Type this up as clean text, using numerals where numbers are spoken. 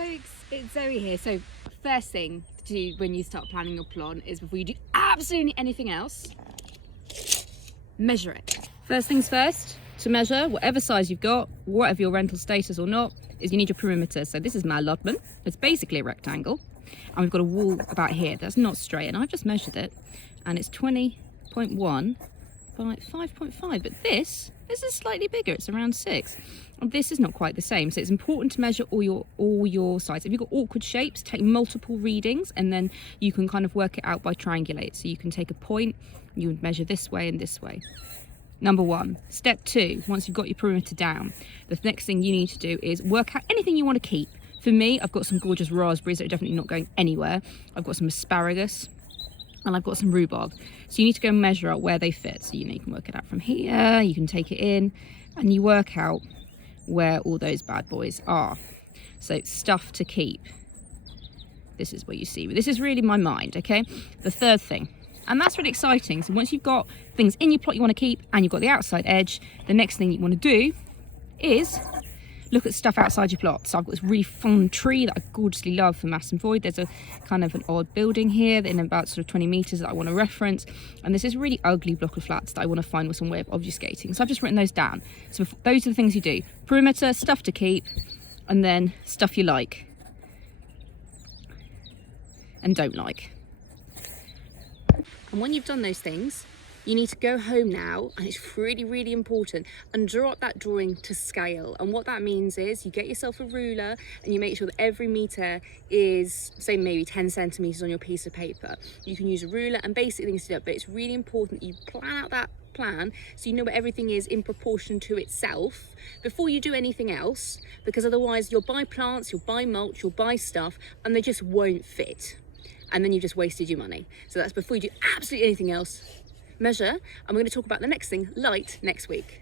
folks, it's Zoe here. So first thing to do when you start planning your plot is, before you do absolutely anything else, measure it. First things first, to measure whatever size you've got, whatever your rental status or not, is you need your perimeter. So this is my allotment. It's basically a rectangle, and we've got a wall about here that's not straight, and I've just measured it, and it's 20.1 by 5.5, but this is slightly bigger. It's around 6, and this is not quite the same. So it's important to measure all your sides. If you've got awkward shapes, take multiple readings, and then you can kind of work it out by triangulate. So you can take a point, you would measure this way and this way. Number one. Step two, once you've got your perimeter down, the next thing you need to do is work out anything you want to keep. For me, I've got some gorgeous raspberries that are definitely not going anywhere. I've got some asparagus, and I've got some rhubarb. So you need to go and measure out where they fit. So you can work it out from here, you can take it in, and you work out where all those bad boys are. So stuff to keep. This is what you see. This is really my mind, okay? The third thing, and that's really exciting. So once you've got things in your plot you want to keep, and you've got the outside edge, the next thing you want to do is look at stuff outside your plot. So I've got this really fun tree that I gorgeously love for Mass and Void. There's a kind of an odd building here in about sort of 20 meters that I want to reference. And there's this really ugly block of flats that I want to find with some way of obfuscating. So I've just written those down. So those are the things you do. Perimeter, stuff to keep, and then stuff you like and don't like. And when you've done those things, you need to go home now, and it's really, really important, and draw up that drawing to scale. And what that means is you get yourself a ruler and you make sure that every meter is, say, maybe 10 centimeters on your piece of paper. You can use a ruler and basic things to do it, but it's really important that you plan out that plan so you know where everything is in proportion to itself before you do anything else, because otherwise you'll buy plants, you'll buy mulch, you'll buy stuff, and they just won't fit. And then you've just wasted your money. So that's before you do absolutely anything else. Measure, and we're going to talk about the next thing, light, next week.